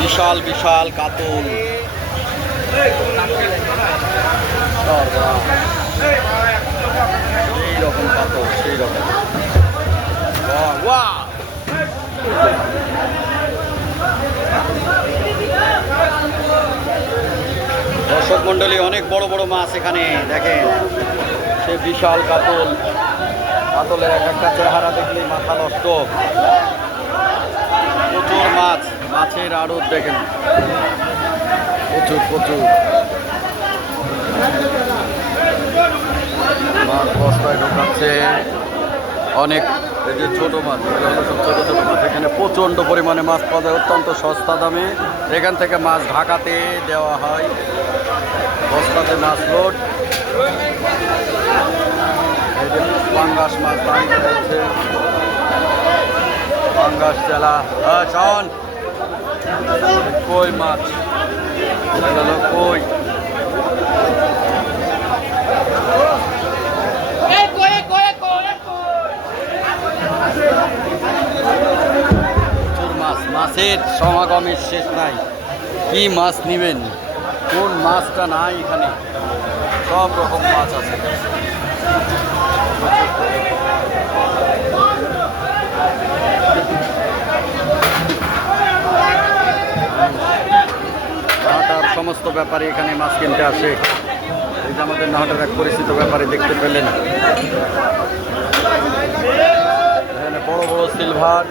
বিশাল বিশাল কাতল, সেই রকম কাতল, সেই রকম। দর্শক মন্ডলী, অনেক বড় বড় মাছ এখানে দেখেন, সে বিশাল কাতল। কাতলের এক একটা চেহারা দেখলেই মাথা নষ্ট। প্রচুর মাছ, মাছের আড়ত দেখেন, প্রচুর প্রচুর মাছ বস্তায় ঢোকাচ্ছে। অনেক এই যে ছোটো মাছ, সব ছোটো ছোটো মাছ। এখানে প্রচণ্ড পরিমাণে মাছ পাওয়া যায়, অত্যন্ত সস্তা দামে। এখান থেকে মাছ ঢাকাতে দেওয়া হয়, বস্তাতে মাছ লোড। এই যে পাঙ্গাস মাছ দাঁড়িয়ে রয়েছে, পাঙ্গাস চেলা, চান কই মাছ, এটা হলো কই। প্রচুর মাছ, মাছের সমাগমের শেষ নাই। কি মাছ নেবেন, কোন মাছটা নাই এখানে, সব রকম মাছ আছে। নাহাটার সমস্ত ব্যাপারে এখানে মাছ কিনতে আসে। এই যে আমাদের নাহাটার এক পরিচিত ব্যাপারে দেখতে পেলেন, এখানে বড় বড় সিলভার,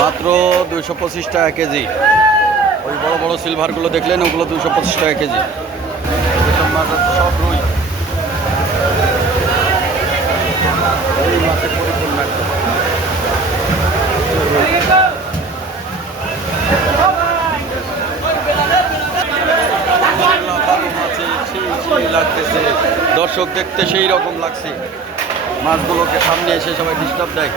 মাত্র 225 টাকা কেজি। ওই বড় বড় সিলভারগুলো দেখলেন, ওগুলো 225 টাকা কেজি। এসব মাছ আছে সব রুই, এই মাছের পরিপূর্ণ একটা। লাগতেছে, দর্শক দেখতে সেই রকম লাগছে। মাছগুলোকে সামনে এসে সবাই ডিস্টার্ব দেয়।